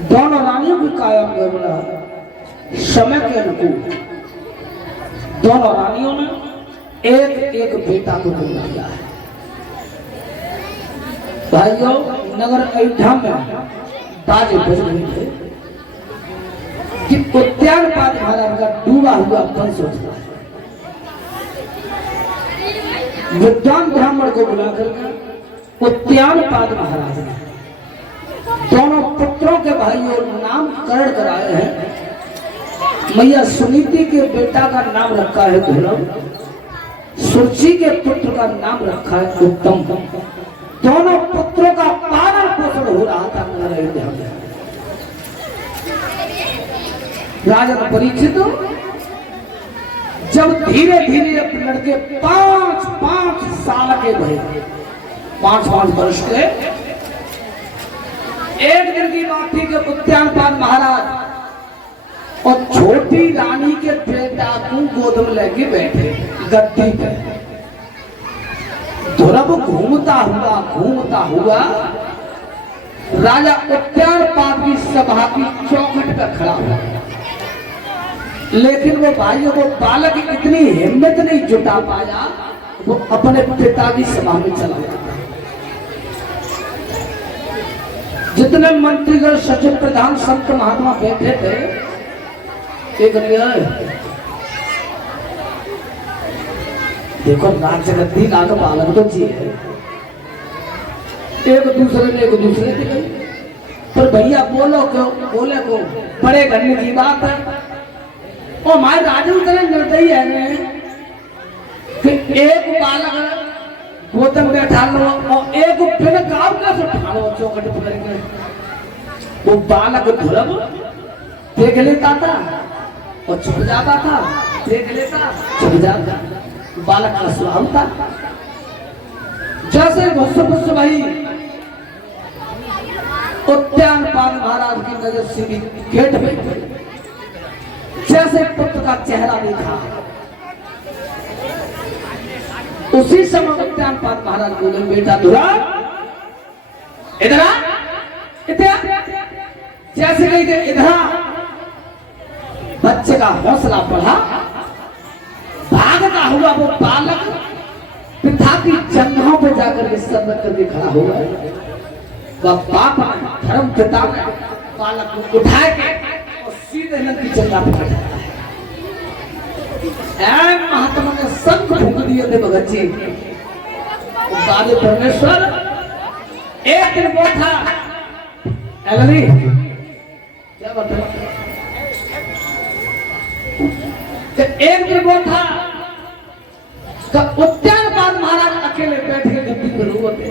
दोनों रानियों की काया गड़बड़ा समय के अनुकूल दोनों रानियों ने एक एक बेटा को जन्म दिया है। भाइयों, नगर अयोध्या में बाजे बज रहे थे कि उद्यानपाद महाराज का डूबा हुआ वंश उठा है। विद्वान ब्राह्मण को बुलाकर उद्यानपाद महाराज ने दोनों पुत्रों के भाइयों नामकरण कराए हैं। मैया सुनीति के बेटा का नाम रखा है ध्रुव, सुरुचि के पुत्र का नाम रखा है उत्तम। दोनों पुत्रों का पालन पोषण हो रहा था नगर अयोध्या में। राजा परीक्षित जब धीरे धीरे अपने लड़के 5-5 साल के भय 5-5 वर्ष के, एक दिन की बात थी कि उद्यानपाद महाराज और छोटी रानी के बेटा को गोद में लेके बैठे गद्दी पे। ध्रुव घूमता हुआ राजा उद्यानपाद की सभा की चौखट पर खड़ा हुआ, लेकिन वो भाइयों को बालक इतनी हिम्मत नहीं जुटा पाया, वो अपने पिता की सभा में चला गया। जितने मंत्रीगण, सचिव, प्रधान, संत महात्मा बैठे थे, एक देखो राजगद्दी लाग बालक तो जी है, एक दूसरे की गई। पर भैया बोले को बड़े घरने की बात है। और हमारे राजा उतने निर्दयी है ने कि एक बालक गोद में बैठा लो और एक बिना काम का उठा लो चौखट पकड़ के। वो बालक ध्रुव देख लेता था और छुप जाता था, देख लेता छुप जाता। बालक का स्वभाव था। जैसे घुस भाई उद्यानपाद महाराज की नजर सीधी गेट पे, जैसे पुत्र का चेहरा देखा, उसी समय उद्यानपाद महाराज बोले, बेटा ध्रुव इधर आ। जैसे नहीं थे इधर, बच्चे का हौसला बढ़ा। भागता हुआ वो बालक पिता की जंघों पर जाकर सर रख करके खड़ा हुआ। वह बाप धर्म पिता ने बालक को उठाए के और सीधे नंद की जंघा पर बैठाया है। महात्मा ने संग फूंक दिए थे भगत जी। बाबे परमेश्वर एक दिन वो था एलनी क्या बता, एक दिन वो था उद्यानपाद महाराज अकेले बैठ के गद्दी पर रोते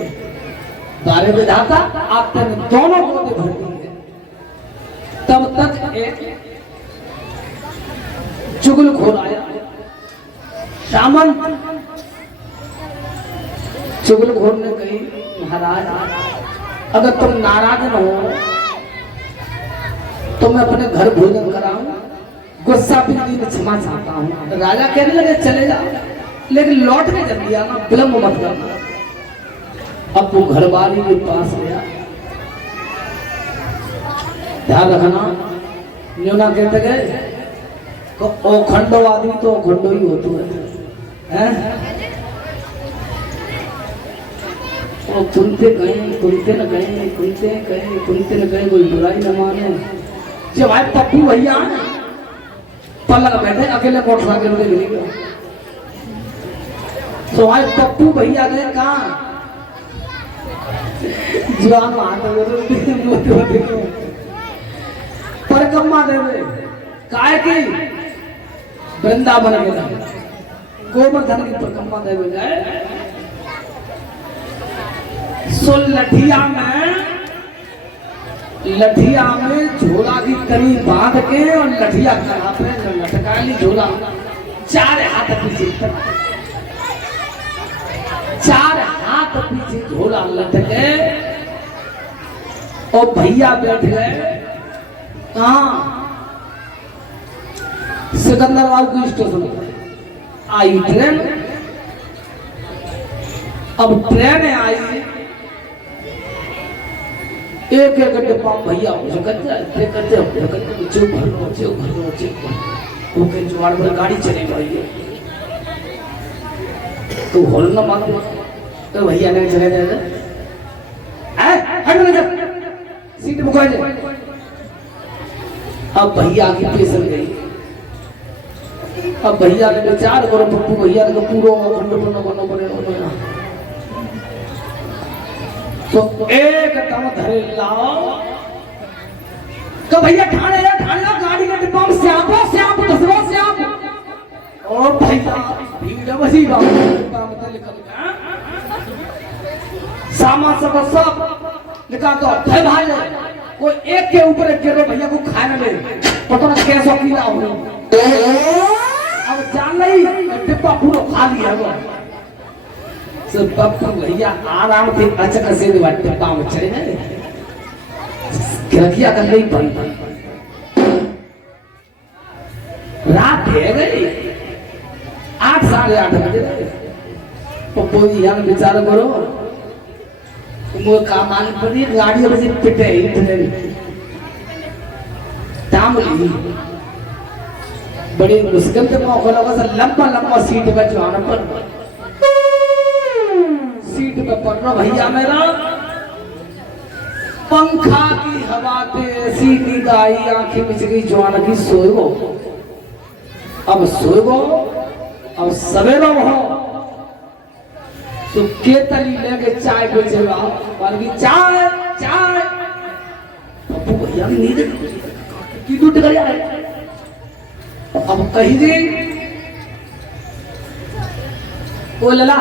बारे में जाता, आपने दोनों गोदे भर दी। तब तक एक चुगलखोर आया, सामंत। चुगलखोर ने कही, महाराज अगर तुम नाराज न हो तो मैं अपने घर भोजन कराऊं, गुस्सा भी क्षमा चाहता हूं। राजा कहने लगे चले जाओ, लेकिन लौट के जल्दी आना, विलंब मत करना। अब वो घरवाली के पास गया, ध्यान रखना, न्यूना कहते गए ओ खंडो आदमी तो खंडो ही होते हैं। वो सुनते कहें, सुनते न कहें, सुनते न कहें, कोई बुराई न माने। जब आए पप्पू भैया पलक बैठे अकेले मोटरसाइकिल में मिलेगा, तो आए पप्पू भैया गए कहाँ जवान परिक्रमा देवे काय की वृंदावन में गोवर्धन की परिक्रमा देवे गए। सो लठिया में झोला की तरी बांध के और लठिया करा पे लटकाली झोला, 4 हाथ पीछे, 4 हाथ पीछे झोला लटके और भैया बैठ गए कहाँ, सिकंदराबाद की स्टेशन पर आई ट्रेन। अब ट्रेन आई एक एक डिब्बा भैया जो करते जो भर वो के जुआड़ पर गाड़ी चले गई तो होल ना मार तो भैया ने चले जाए हट ना सीट बुक जाए। अब भैया की पेशन गई। अब भैया ने विचार करो पप्पू भैया को पूरा खंड करना पड़ेगा तो एकदम धरे लाओ तो भैया ठाणे गाड़ी के डिब्बा में श्याप दसवा श्याप और भैया भीड़ वसी डिब्बा में निकल गया सामान सब निकाल दो भाई भाई कोई एक के ऊपर एक गिरो भैया को खाने में पता ना कैसा पीला हो अब जान नहीं डिब्बा पूरा खा लिया वो सब पप्पू भैया आराम से अचक से डिब्बा में चले गए खिड़कियां कर नहीं पड़ी रात है गई 8 साढ़े 8 बजे पप्पू जी यहाँ विचार करो वो काम आने पड़ी गाड़ियों में से पिटे तामली बड़ी मुश्किल से मौका लगा सर लंबा सीट पर जाना पर सीट पे पड़ रहा भैया मेरा पंखा की हवा पे ऐसी नींद आई आंखें मिच गई जवान की सोएगो अब सोएगो अब सवेरा हो तो केतली लेके चाय बेचेगा वाली चाय पप्पू भैया की नींद की टूट गया है अब कही दे ओ लला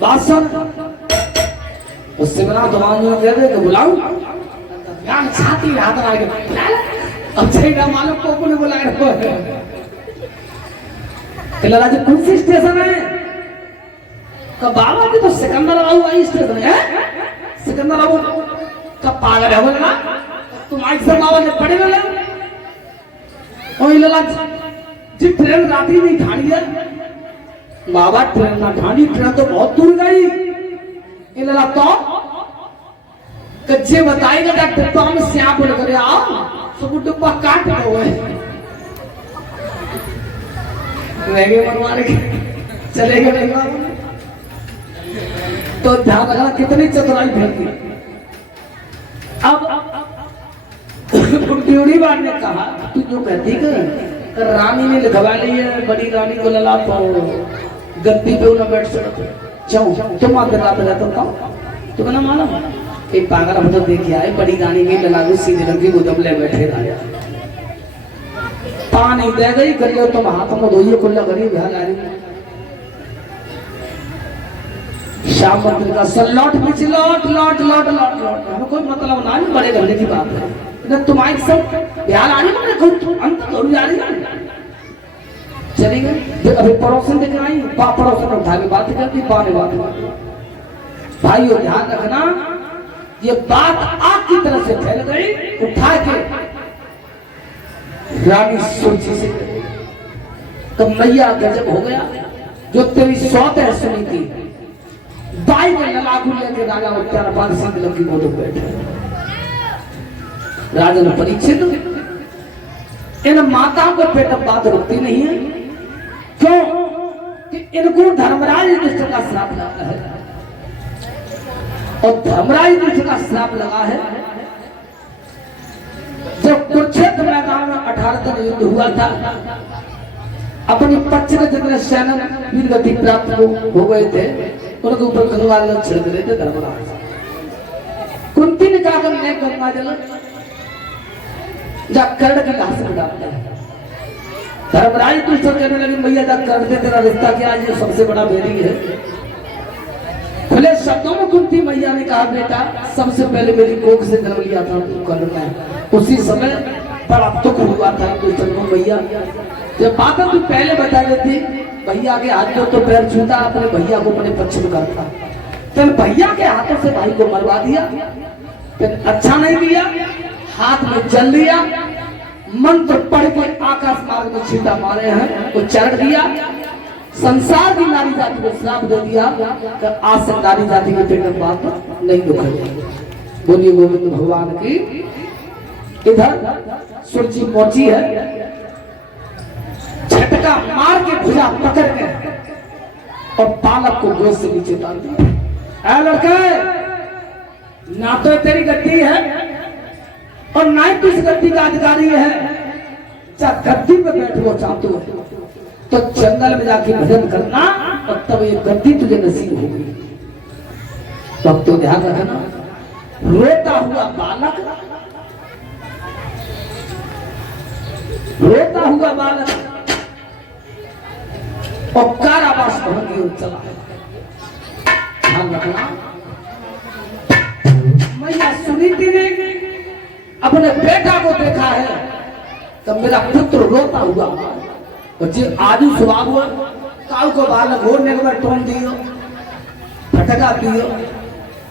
बासन उससे बना दुकान में दे दे तो बुलाऊं यार छाती हाथ लगा के अब चाहिए मालूम पप्पू ने बुलाया लला जी कौन सी स्टेशन है बाबा की तो सिकंदर बाबू आई स्टेशन है सिकंदर बाबू कब पागल है बोलना तुम आज से बाबा ने पढ़े ना और लला जी ट्रेन राती नहीं ठानी है बाबा ट्रेन ना ठानी ट्रेन तो बहुत दूर गई ये लला तो कच्चे बताएगा डॉक्टर तो हम श्याम बोल करे आओ सब डब्बा काट गए रह गए मनवाने के चले गए तो ध्यान रखना कितनी चतुराई फैलती। अब ब्यूटी बार ने कहा तू जो कहती कर रानी ने लिखवा ली है बड़ी रानी को लला तो गद्दी पे उन्हें बैठ सकते जाओ तुम आते रात रहता था तो ना मालूम एक पागल हम तो देखे आए बड़ी रानी की लला को सीधे रंग की गुदम ले बैठे रहा पानी दे गई गलियों तुम हाथ में धोइए कुल्ला गरीब है लारी श्याम मंदिर का सलौट बीच लौट हमें कोई मतलब ना नहीं बड़े घरने की बात है इधर तुम्हारी सब बिहार आ रही है अंत थोड़ी जा रही है चली गई अभी पड़ोसन दिख रही पड़ोसन उठा के बात करती बात भाई ध्यान रखना ये बात आपकी तरफ से फैल गई उठा के रानी सोची से तो मैया गजब हो गया जो तेरी सौत है सुनी थी बाई में ललागू लेके राजा उत्तर पाल सिंह लगी को बैठे राजा ने परीक्षित इन माताओं को पेट बात रुकती नहीं है क्यों कि इनको धर्मराज युधिष्ठिर का श्राप लगा है और धर्मराज युधिष्ठिर का श्राप लगा है जब कुरुक्षेत्र मैदान में 18 दिन युद्ध हुआ था अपनी पक्ष के जितने सेना वीर गति प्राप्त हो गए थे उनके ऊपर गंगा जल छिड़क रहे थे धर्मराज कुंती ने कहा मैं गंगा जल जब कर्ण की घास में डालता है धर्मराज तो कहने लगे भैया जब कर्ण से तेरा रिश्ता क्या आज ये सबसे बड़ा बेरी है खुले शब्दों में कुंती मैया ने कहा बेटा सबसे पहले मेरी कोख से जन्म लिया था कर्ण में उसी समय बड़ा दुख हुआ था मैया जब बात तू पहले बता देती भैया के हाथ में तो पैर छूता अपने भैया को अपने पक्ष में करता फिर भैया के हाथों से भाई को मरवा दिया फिर अच्छा नहीं दिया हाथ में जल दिया मंत्र पढ़ के आकाश मार्ग में छींटा मारे हैं उच्चारण दिया संसार की नारी जाति को श्राप दे दिया कि आज से नारी जाति के पेट में बात नहीं दुखेगी। बोलिए गोविंद भगवान की। इधर सुरजी पहुंची है, झटका मार के भुजा पकड़ के और बालक को गोद से नीचे डाल दिया। लड़के, ना तो तेरी गद्दी है और ना ही तू इस गद्दी का अधिकारी है। चाहे गद्दी पे बैठो चाहते हो तो जंगल में जाके भजन करना और तब ये गद्दी तुझे नसीब होगी। तब तो ध्यान रखना, रोता हुआ बालक, रोता हुआ बालक और कारावास भवन की ओर चला। ध्यान रखना, मैया सुनीति ने अपने बेटा को देखा है तब मेरा पुत्र रोता हुआ और जी आदि स्वभाव हुआ काल को बालक होने के बाद टोन दियो, फटका दियो,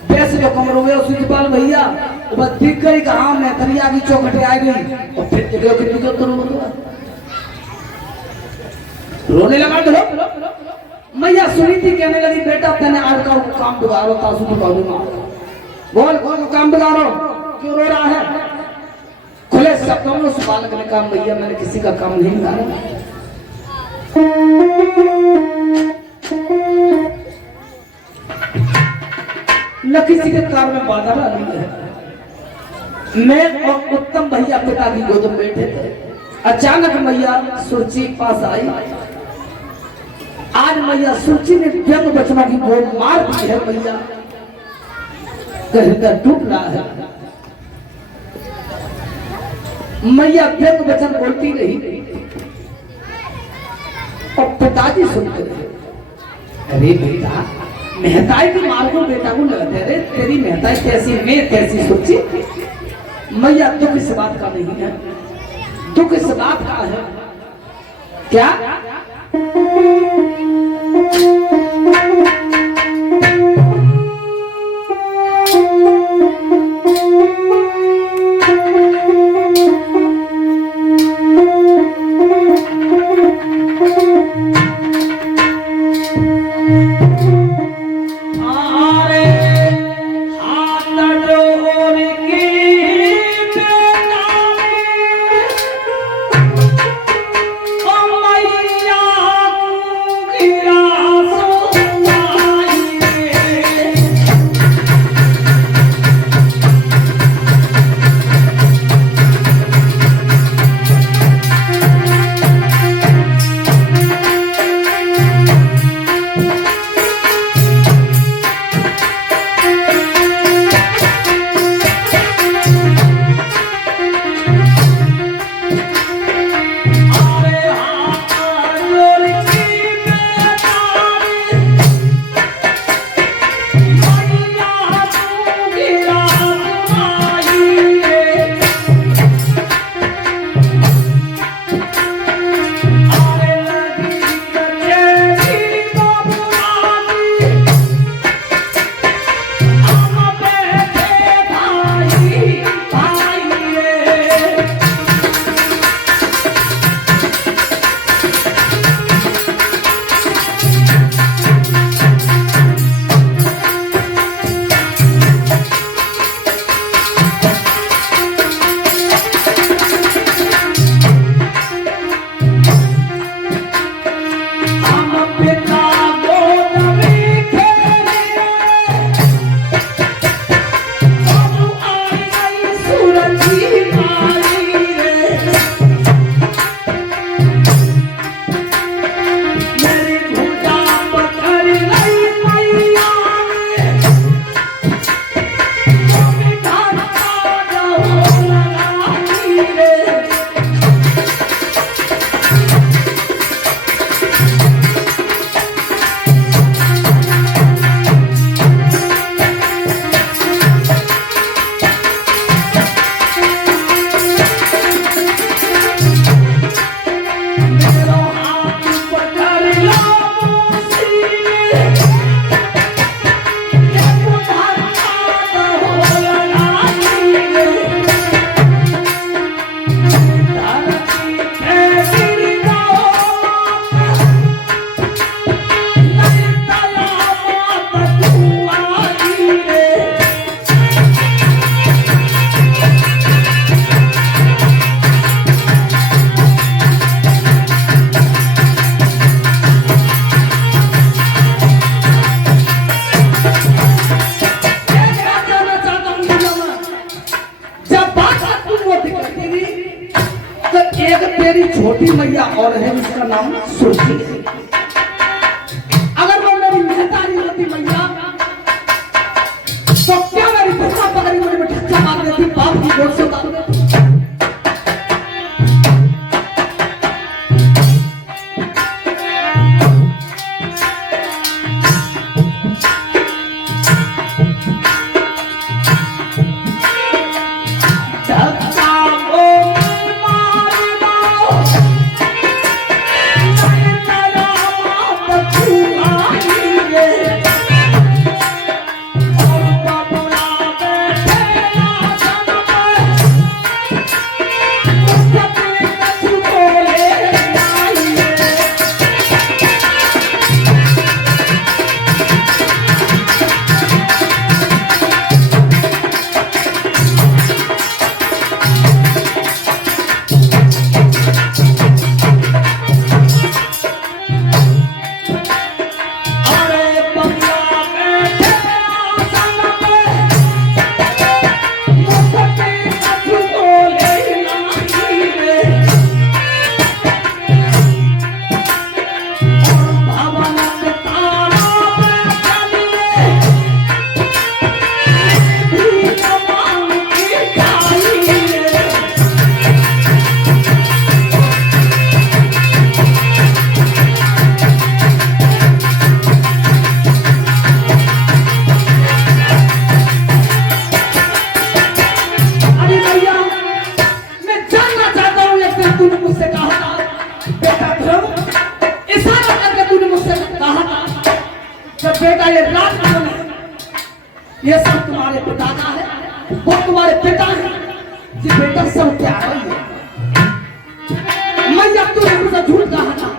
वैसे जो कमर हुए उसी के पाल भैया वो बस दिख गई कहा मैं दरिया की चौखटे आ गई और फिर देखो कितनी जो तो रोने लगा। तो मैया सुनीति कहने लगी बेटा तेने आज का काम बिगाड़ो, तासु तो बोल बोल काम बिगाड़ो, क्यों रो रहा है? खुले शब्दों में उस बालक ने कहा भैया मैंने किसी का काम नहीं बिगाड़ा, न किसी के काम में बाधा डाली है। मैं और उत्तम भैया पिता की गोद में बैठे थे, अचानक मैया सुरची पास आई। आज मैया सुरची ने व्यंग बचनों की बोल मार दी है। मैया हृदय टूट रहा है। मैया व्यंग वचन बोलती रही और पिताजी सुनते रहे। अरे बेटा मेहताई के मार को बेटा को लगते, अरे तेरी मेहताई कैसी मैं कैसी सोची। मैया दुख इस बात का नहीं है, दुख इस बात का है क्या गिरा तेरी छोटी मैया और है जिसका नाम सुरभि है। अगर वो मेरी महतारी होती मैया तो क्या मेरी धक्का पकड़ी मुझे धक्का मार देती, बाप की गोद से उतार देती। बेटा ये राज कौन है? ये सब तुम्हारे पिता का है, वो तुम्हारे पिता है। ये बेटा सब प्यारा ही है। मैया तूने मुझसे झूठ कहा था।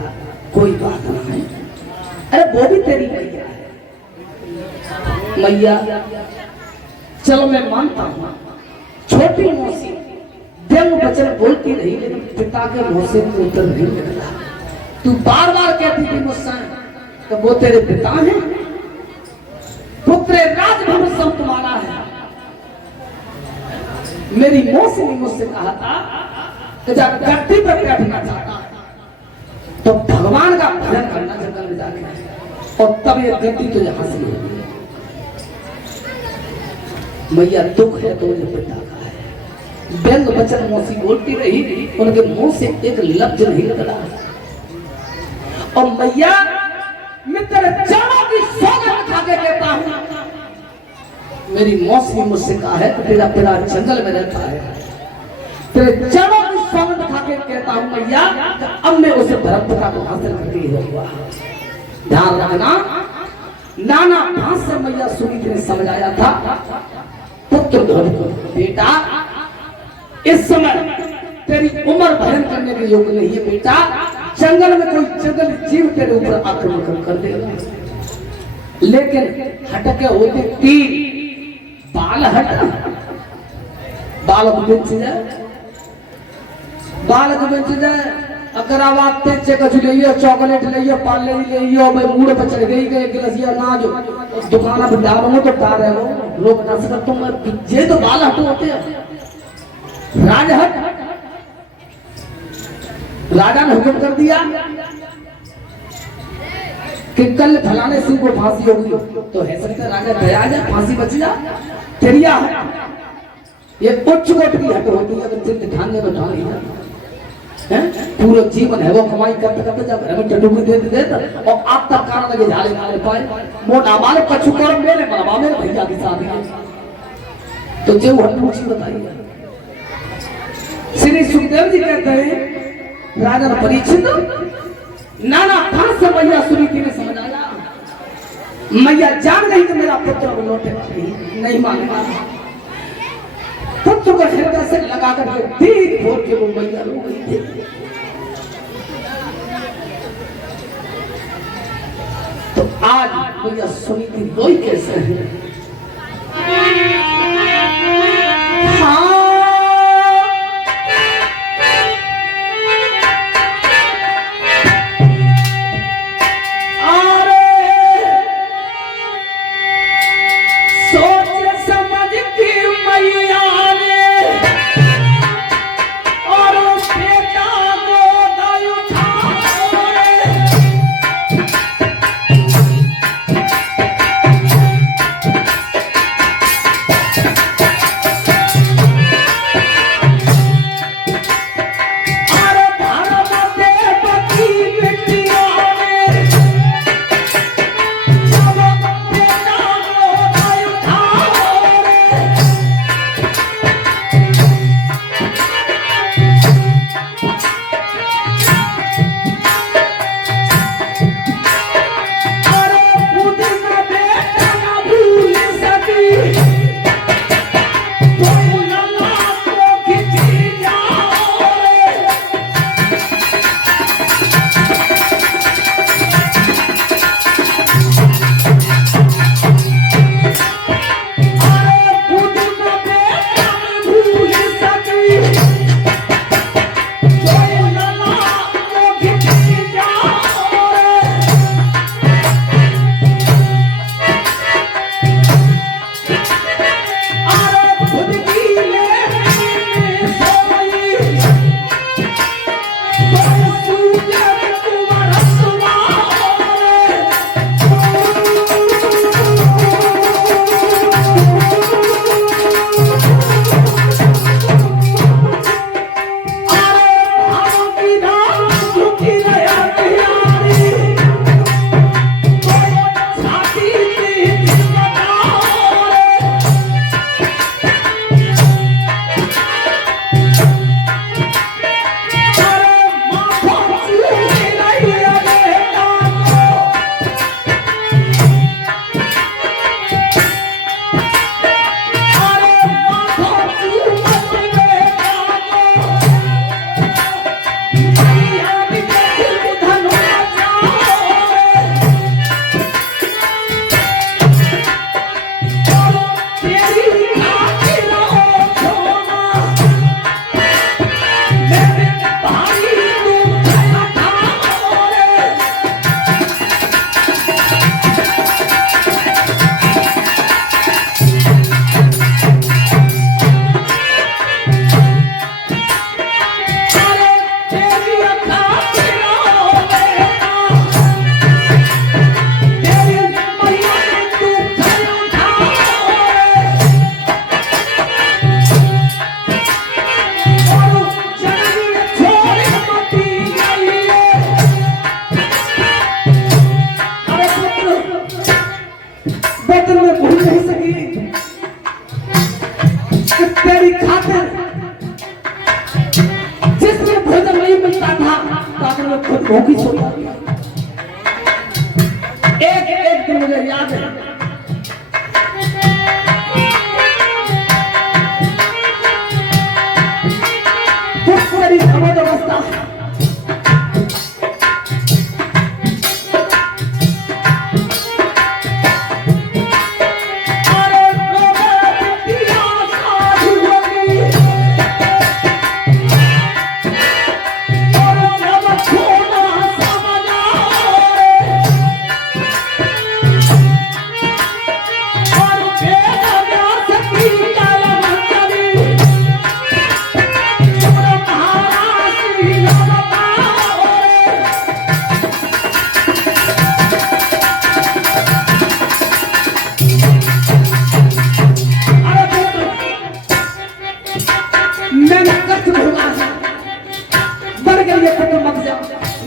बेटा कोई बात नहीं, अरे वो भी तेरी मैया है। मैया चलो मैं मानता हूँ, छोटी मौसी व्यंग वचन बोलती रही लेकिन पिता के मुंह से उत्तर नहीं निकला। तू बार बार कहती थी मुझसे तो वो तेरे पिता हैं, पुत्र राजभवन सब तुम्हारा है। मेरी मौसी ने मुझसे कहा था कि जब गद्दी पर बैठना चाहता है तो भगवान का भजन करना जंगल में जाके, और तब ये गद्दी तुझे हासिल होगी। मैया दुख है तो मुझे पिता का है। व्यंग वचन मौसी बोलती रही, उनके मुंह से एक लफ्ज नहीं निकला। और मैया मैं तेरे चरणों की सौगंध खा के कहता हूं, मेरी मौसी ने मुझसे कहा है कि तेरा पिता जंगल में रहता है, तेरे चरणों की सौगंध खा के कहता हूं मैया, अब मैं उसे धर्म पिता को हासिल करके ही रहूंगा। ध्यान रखना, नाना भाष से मैया सुनीति ने समझाया था पुत्र बेटा इस समय तेरी उम्र भजन करने के योग्य नहीं है बेटा, जंगल में कोई जंगल जीव तेरे ऊपर आक्रमण कर देगा। लेकिन हटके होते तीन बाल हट, बालक बेच जाए, बालक बेच जाए। अगर अब आप तेज कछु ले चॉकलेट ले पार्ले ले भाई मूड पर चढ़ गई गए गिलसिया ना जो दुकान पर डालो तो टार है वो लोग ना सकर तुम ये तो बाल हट होते हैं। राजहट राजा ने हुक्म कर दिया कि कल फलाने सिंह को फांसी होगी, तो है सकता राजा दया जा फांसी बच जा। तेरिया ये उच्च कोट की हट होती है, अगर जिद ठाने तो ठान ही पूरा जीवन है वो कमाई करते करते जब घर में टटुकी दे देता और आप तक कारण लगे झाले नाले पाए मोटा बाल कछु कर मेरे बाबा मेरे भैया की शादी है। तो जो हनुमान बताइए, श्री सुखदेव जी कहते हैं राजा परीक्षित नाना भाष से मैया सुनीति ने समझाया, मैया जान नहीं कि मेरा पुत्र लौटे नहीं मानेगा। पुत्र को हृदय से लगा करके तीर फोड़ के वो मैया रो गई थी। तो आज मैया सुनीति रोई कैसे है? एक एक दिन मुझे याद है, कुछ मेरी समझ अवस्था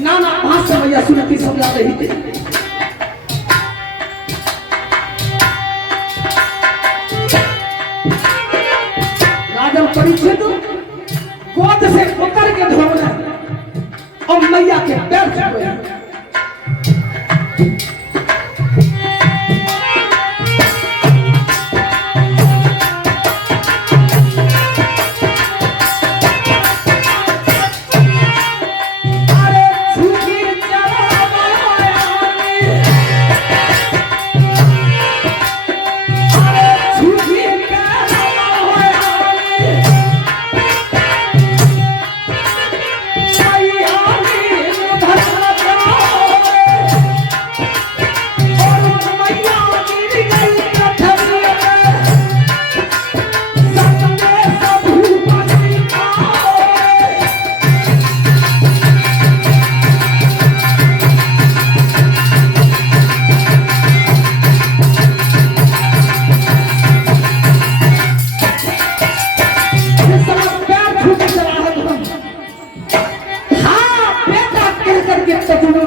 नाना वहां से भैया सुनती समझा रही थी। राजा परीक्षित गोद से उतर के धोने और मैया के पैर छुए।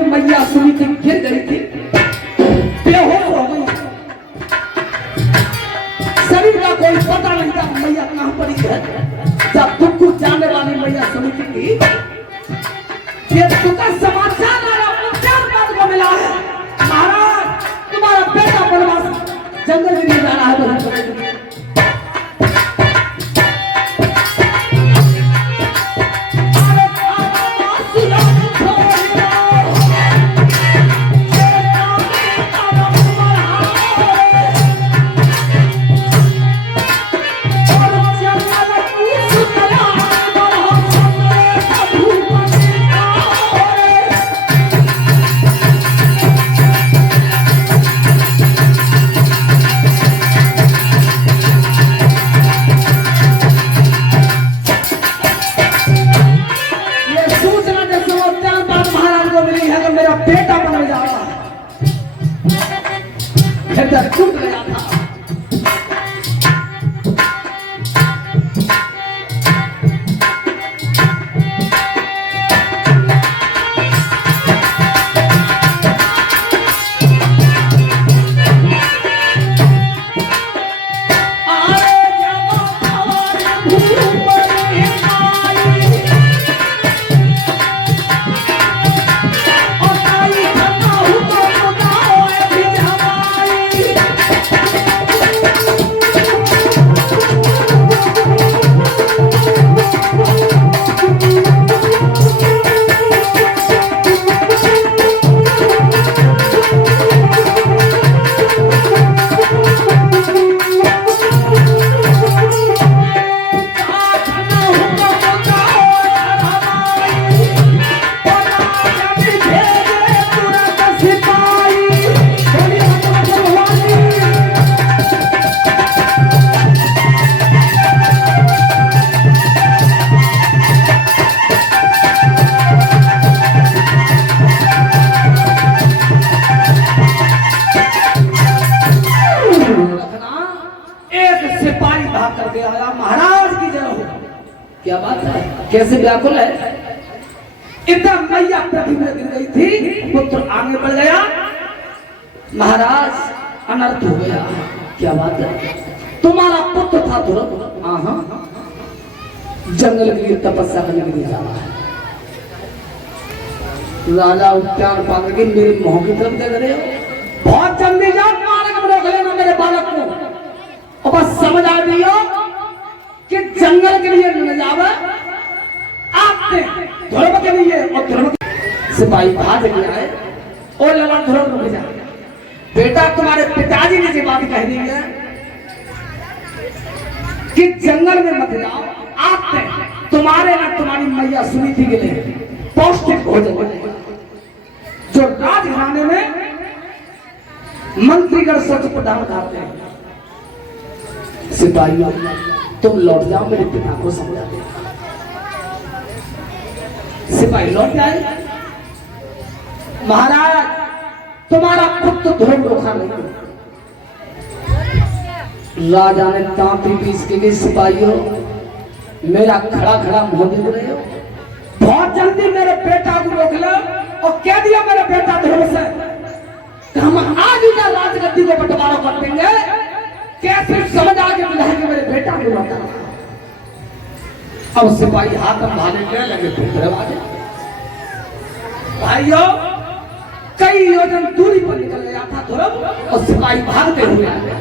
मैया सुनी थी, गिर गई थी, बेहोश हो गई, शरीर का कोई पता नहीं था मैया कहां पड़ी है। जब दुख जाने वाली मैया सुनी थी ये तुका समाचार आया, उपचार बात को मिला है, महाराज तुम्हारा बेटा बनवास जंगल में जा रहा है। क्या बात है, कैसे व्याकुल है। इतना मैया पृथ्वी में गिर गई थी, पुत्र आगे बढ़ गया, महाराज अनर्थ हो गया। क्या बात है, तुम्हारा पुत्र था तुरंत जंगल के लिए तपस्या करने के लिए जा रहा है। राजा उद्यान पाकर के मेरे मुंह की तरफ देख रहे हो। बहुत जल्दी जाओ मार्ग में रोक लेना मेरे बालक को, और बस समझ आ दियो कि जंगल के लिए न जावे, आपने ध्रुव के लिए और ध्रुव सिपाही भाग गया है और लड़ा ध्रुव रुक जा। बेटा तुम्हारे पिताजी ने ये बात कह दी है कि जंगल में मत जाओ, आपने तुम्हारे ना तुम्हारी मैया सुनी थी के लिए पौष्टिक भोजन जो राजघराने में मंत्रीगण सच प्रदान करते हैं। सिपाहियों तुम लौट जाओ, मेरे पिता को समझा दे। सिपाही लौट जाए। महाराज तुम्हारा पुत्र ध्रुव रुका नहीं। राजा ने तांती पीस के लिए सिपाहियों मेरा खड़ा खड़ा मुंह देख रहे हो, बहुत जल्दी मेरे बेटा को रोक लो और कह दिया मेरे बेटा ध्रुव से हम आज ही ना राजगद्दी को बंटवारा कर देंगे। कैसे समझ आ गया कि मेरे बेटा को लौटा। अब सिपाही हाथ में भागने लगे दरवाजे। भाइयों कई योजन दूरी पर निकल गया था ध्रुव और सिपाही भागते हुए आ गए।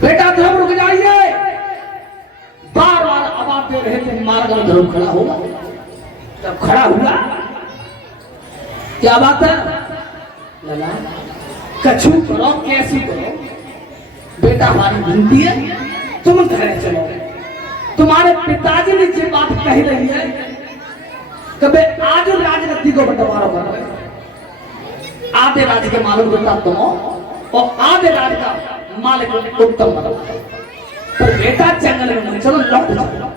बेटा ध्रुव रुक जाइए, बार बार आवाज दे रहे थे। मार्ग में ध्रुव खड़ा होगा। जब खड़ा हुआ क्या बात है लला, कछु करो कैसी करो, बेटा हमारी विनती है तुम घर चलो। तुम्हारे पिताजी ने ये बात कही रही है कभी आज राजगद्दी को बंटवारा कर रहे, आधे राज्य के मालिक बेटा तुम और आधे राज्य का मालिक उत्तम बनो, पर बेटा जंगल में चलो लौट जाओ।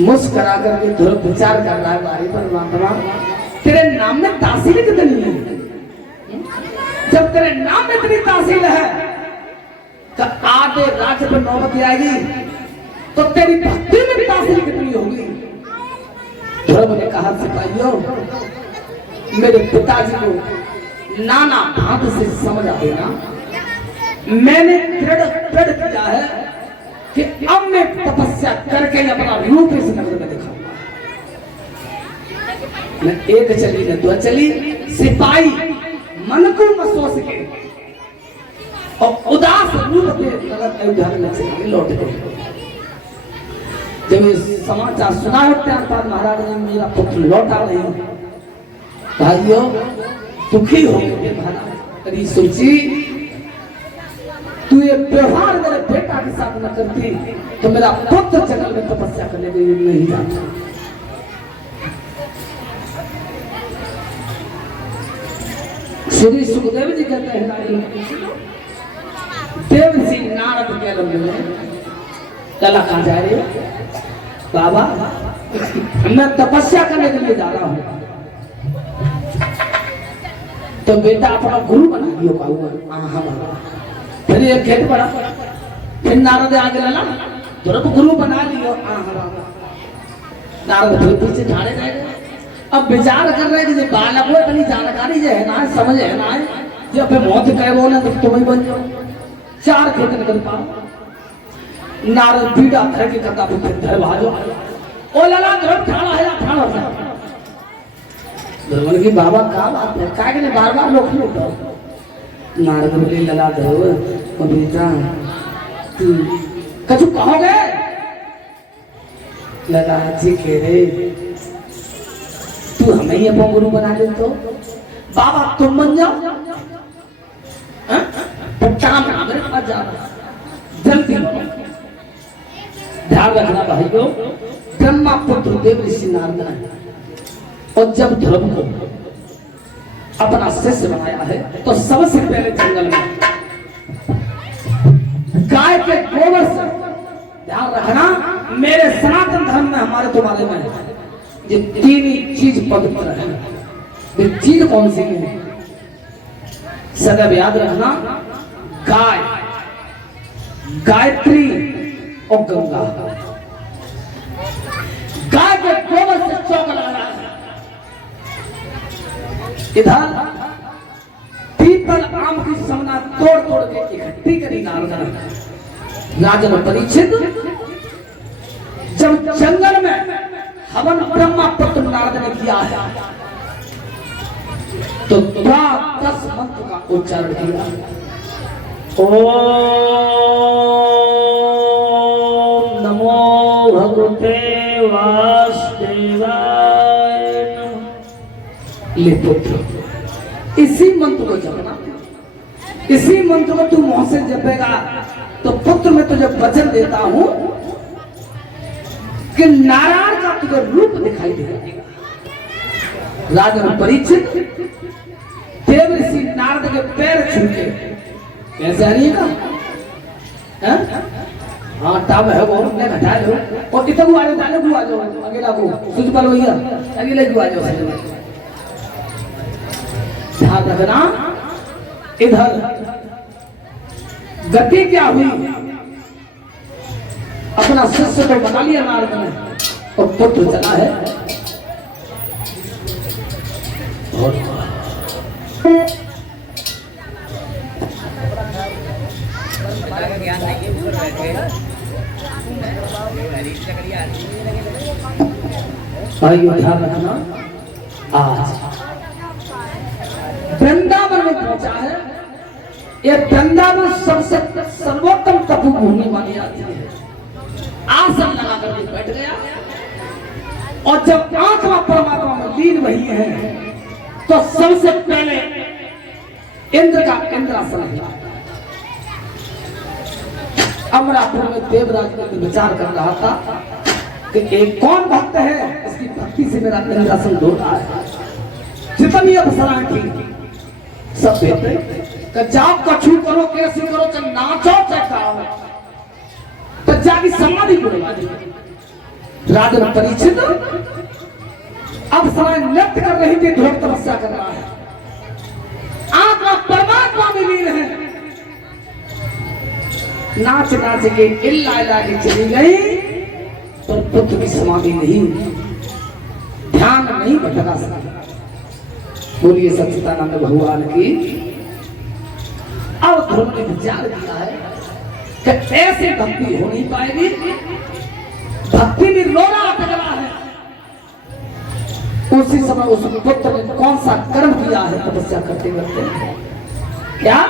मुस्कुरा करके ध्रुव विचार कर रहा है बारी पर महात्मा तेरे नाम में तासील कितनी है। जब तेरे नाम में इतनी तासील है तो आधे राज्य पर नौबत आएगी तो तेरी भक्ति में भी तासील कितनी होगी। ध्रुव ने कहा सिपाहियों मेरे पिताजी को नाना भांत से समझ आ देना। मैंने दृढ़ किया है कि अब मैं तपस्या करके अपना रूप इस नगर में दिखाऊंगा। न एक चली न दो चली, सिपाही मन को मसोस के और उदास रूप से नगर अयोध्या में लौट गए। जब ये समाचार सुना होते महाराज ने मेरा पुत्र लौटा नहीं, भाइयों दुखी हो गए महाराज। अरे सोची तू ये व्यवहार मेरे बेटा के साथ न करती तो मेरा पुत्र जंगल में तपस्या करने के लिए नहीं जाता। श्री सुखदेव जी कहते हैं देव सिंह नारद के लगे कला कहा जा रही है बाबा मैं तपस्या करने के लिए जा रहा हूं, तो बेटा अपना गुरु बना दियो कहूंगा। फिर एक खेत पड़ा, फिर नारद आगे लला ध्रुव गुरु बना लियो। नारद फिर पीछे ठाड़े रह गए। अब विचार कर रहे कि बालक को इतनी जानकारी जो है ना समझ है ना ये अपने मौत कहे बोले तो तुम ही बन जाओ। चार खेत निकल पाओ। नारद पीड़ा धर के करता फिर धर भाजो ओ लला ध्रुव ठाड़ा है ठाड़ा ध्रुवन की बाबा का बात है का के बार बार लोग उठो। नारद बोले लला ध्रुव ओ बेटा तू कछु कहोगे। लला जी कह रहे तू हमें ही अपना गुरु बना दे तो बाबा तुम बन जाओ। मेरे पास जा जल्दी ध्यान रखना भाइयों ब्रह्मा पुत्र देव ऋषि नारद है और जब ध्रुव को अपना शिष्य बनाया है तो सबसे पहले जंगल में गाय के गोबर से ध्यान रखना मेरे सनातन धर्म में हमारे तुम्हारे में ये तीन ही चीज पवित्र है। ये चीज कौन सी है सदैव याद रखना गाय गायत्री और गंगा। गाय के गोबर से चौक लगाना है। इधर पीपल आम की समना तोड़ तोड़ के इकट्ठी करी नारद राजन परीक्षित जब जंगल में हवन ब्रह्मपुत्र नारद ने किया है। तो 10 मंत्र का उच्चारण किया। ओम नमो भगवते वासुदेवाय नमः। ले पुत्र, इसी मंत्र को जपना। इसी मंत्र को तू मुंह से जपेगा तो पुत्र मैं तुझे वचन देता हूं कि नारायण का तुझे रूप दिखाई देगा। राजा परीक्षित देव ऋषि नारद के पैर छूटे, कैसे हरिएगा? हाँ टाप है वो, मैं घटा लो और इतना को आ जाओ, डाले को आ जाओ, अकेला को सुध पर भैया अकेले को आ जाओ। ध्यान रखना, इधर गति क्या हुई? अपना शिष्य को बना लिया नारद ने और पुत्र चला है। ध्यान रखना, आज वृंदावन में पहुंचा है। ये वृंदावन सबसे सर्वोत्तम तपोभूमि मानी जाती है। आसन लगा करके बैठ गया और जब आत्मा परमात्मा में लीन वही है तो सबसे पहले इंद्र का इंद्रासन लिया। अमरापुर में देवराज में विचार कर रहा था कि एक कौन भक्त है इसकी भक्ति से मेरा इंद्रासन होता है। जितनी अवसराएं थी सब देते, जाप कछु करो, कैसे करो, चाहे नाचो चाहे गाओ, तो जाके समाधि करो। राजा परीक्षित अब समय नृत्य कर रही थी, ध्रुव तपस्या कर रहा है, आत्मा परमात्मा में लीन है। नाच नाच के इल्ला इल्ला के चली गई पर पुत्र की समाधि नहीं, ध्यान नहीं भटका सका। बोलिए सच्चिदानंद भगवान की। अब ध्रुव ने विचार किया है कि ऐसे भक्ति हो नहीं पाएगी, भक्ति में रोना अटक रहा है। उसी समय उस पुत्र ने कौन सा कर्म किया है तपस्या करते करते? क्या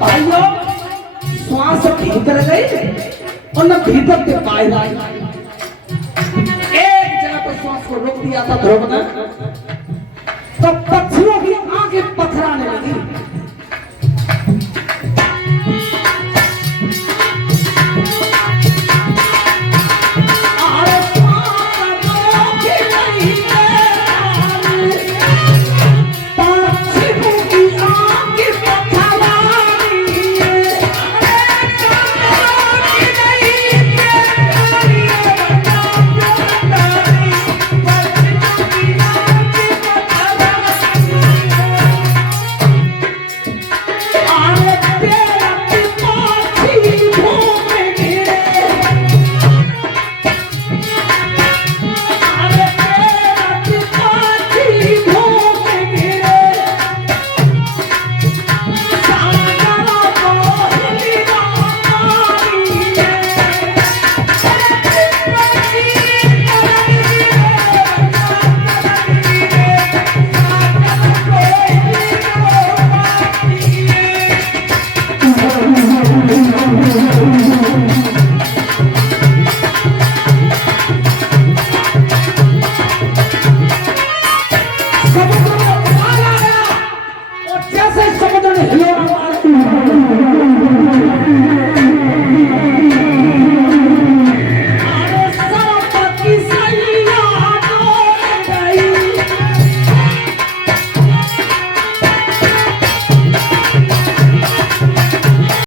भाइयों श्वास भीतर गई और न भीतर के बाहर आई। एक जगह पर श्वास को रोक दिया था ध्रुव ने, तो पक्षियों की आंखें पथराने लगी।